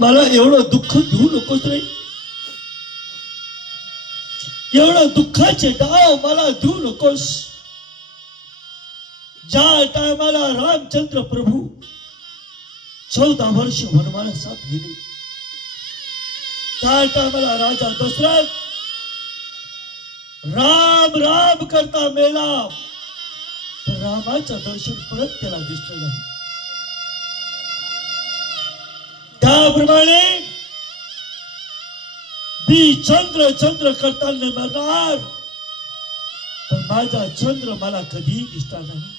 मला एवढं दुःख देऊ नकोस रे. एवढं दुःखाचे डाव मला देऊ नकोस. ज्या टायमाला रामचंद्र प्रभू 14 वर्ष वनवासात गेले, त्या टायमाला राजा दशरथ राम राम करता मेला, पण रामाचं दर्शन परत त्याला दिसलं नाही. त्याप्रमाणे मी चंद्र चंद्र करताना मरणार, पण माझा चंद्र मला कधीही दिसणार नाही.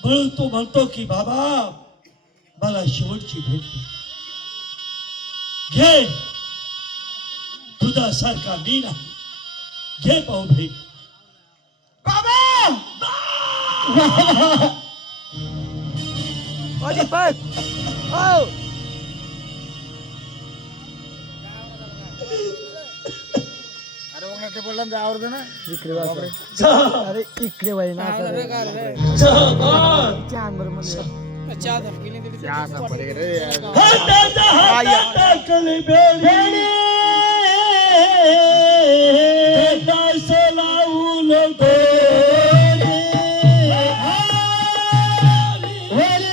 म्हणून तो म्हणतो की बाबा मला शेवटची भेट घे. तुझा सारखा मी नाही. घे पाहू भेट. बाबा ते बोलला ना आवडत ना इकडे वाचा. जा अरे इकडे बाई ना जा बाळ. हाताचा हातात टाकली बेडी, दास लावून दोरी. हरी